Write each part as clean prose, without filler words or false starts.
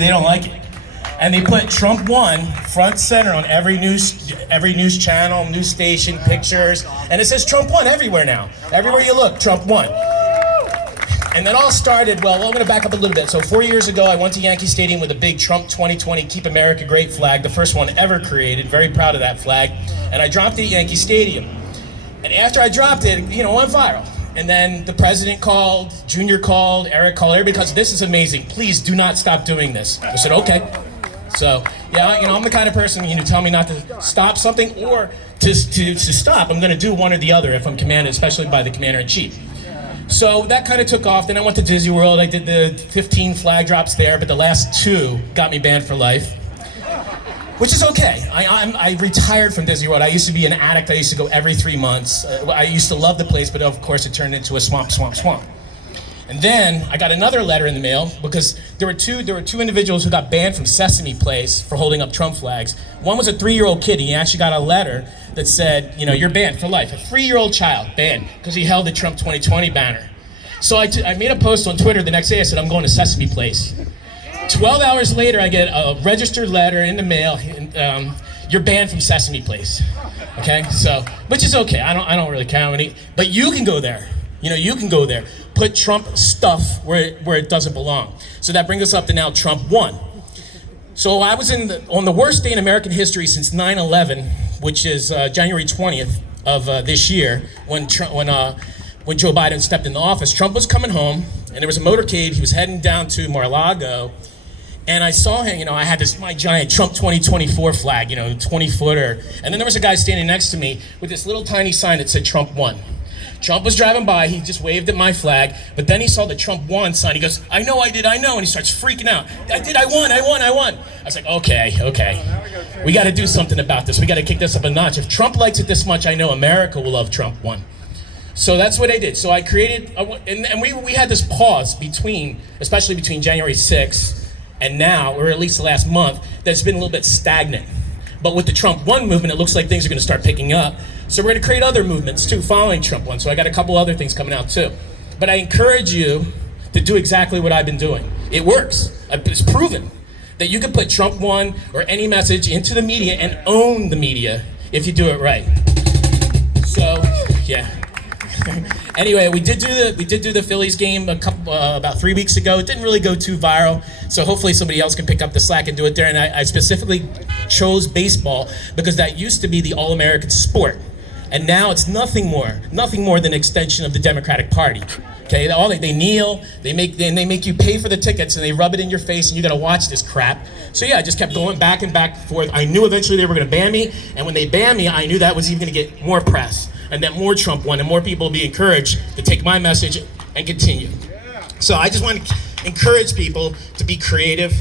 they don't like it. And they put Trump won front center on every news channel, news station, pictures, and it says Trump won everywhere now. Everywhere you look, Trump won. And that all started, well, I'm gonna back up a little bit. So 4 years ago, I went to Yankee Stadium with a big Trump 2020 Keep America Great flag, the first one ever created, very proud of that flag. And I dropped it at Yankee Stadium. And after I dropped it, it went viral. And then the president called, Junior called, Eric called, everybody called, this is amazing, please do not stop doing this. I said, okay. So, yeah, I'm the kind of person, tell me not to stop something or to stop. I'm gonna do one or the other if I'm commanded, especially by the commander-in-chief. So that kind of took off. Then I went to Disney World. I did the 15 flag drops there, but the last 2 got me banned for life, which is okay. I retired from Disney World. I used to be an addict. I used to go every 3 months. I used to love the place, but of course it turned into a swamp. And then I got another letter in the mail because there were two individuals who got banned from Sesame Place for holding up Trump flags. One was a 3-year-old kid. He actually got a letter that said, you're banned for life. A 3-year-old child banned because he held the Trump 2020 banner. So I made a post on Twitter the next day. I said, I'm going to Sesame Place. 12 hours later, I get a registered letter in the mail. And, you're banned from Sesame Place. Okay, so which is okay. I don't really care how many, but you can go there. You can go there. Put Trump stuff where it doesn't belong. So that brings us up to now Trump won. So I was on the worst day in American history since 9/11, which is January 20th of this year, when Joe Biden stepped into office. Trump was coming home, and there was a motorcade. He was heading down to Mar-a-Lago, and I saw him. I had my giant Trump 2024 flag, 20-footer, and then there was a guy standing next to me with this little tiny sign that said Trump won. Trump was driving by, he just waved at my flag, but then he saw the Trump won sign. He goes, I know, and he starts freaking out. I won. I was like, okay. We gotta do something about this. We gotta kick this up a notch. If Trump likes it this much, I know America will love Trump won. So that's what I did. So I created, and we had this pause especially between January 6th and now, or at least the last month, that's been a little bit stagnant. But with the Trump won movement, it looks like things are gonna start picking up. So we're gonna create other movements too, following Trump won. So I got a couple other things coming out too. But I encourage you to do exactly what I've been doing. It works. It's proven that you can put Trump won or any message into the media and own the media if you do it right. So, yeah. Anyway, we did do the Phillies game about 3 weeks ago. It didn't really go too viral, so hopefully somebody else can pick up the slack and do it there. And I specifically chose baseball because that used to be the all-American sport, and now it's nothing more than an extension of the Democratic Party. Okay, they kneel, they make you pay for the tickets, and they rub it in your face, and you got to watch this crap. So yeah, I just kept going back and forth. I knew eventually they were going to ban me, and when they banned me, I knew that was even going to get more press, and that more Trump won, and more people will be encouraged to take my message and continue. So I just want to encourage people to be creative.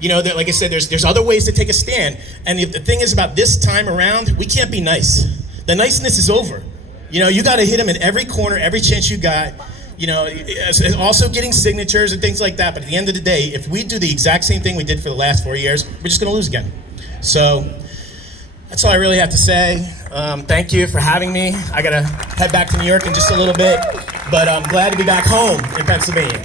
That, like I said, there's other ways to take a stand, and the thing is about this time around, we can't be nice. The niceness is over. You got to hit them in every corner, every chance you got. Also getting signatures and things like that. But at the end of the day, if we do the exact same thing we did for the last 4 years, we're just going to lose again. So that's all I really have to say. Thank you for having me. I got to head back to New York in just a little bit, but I'm glad to be back home in Pennsylvania.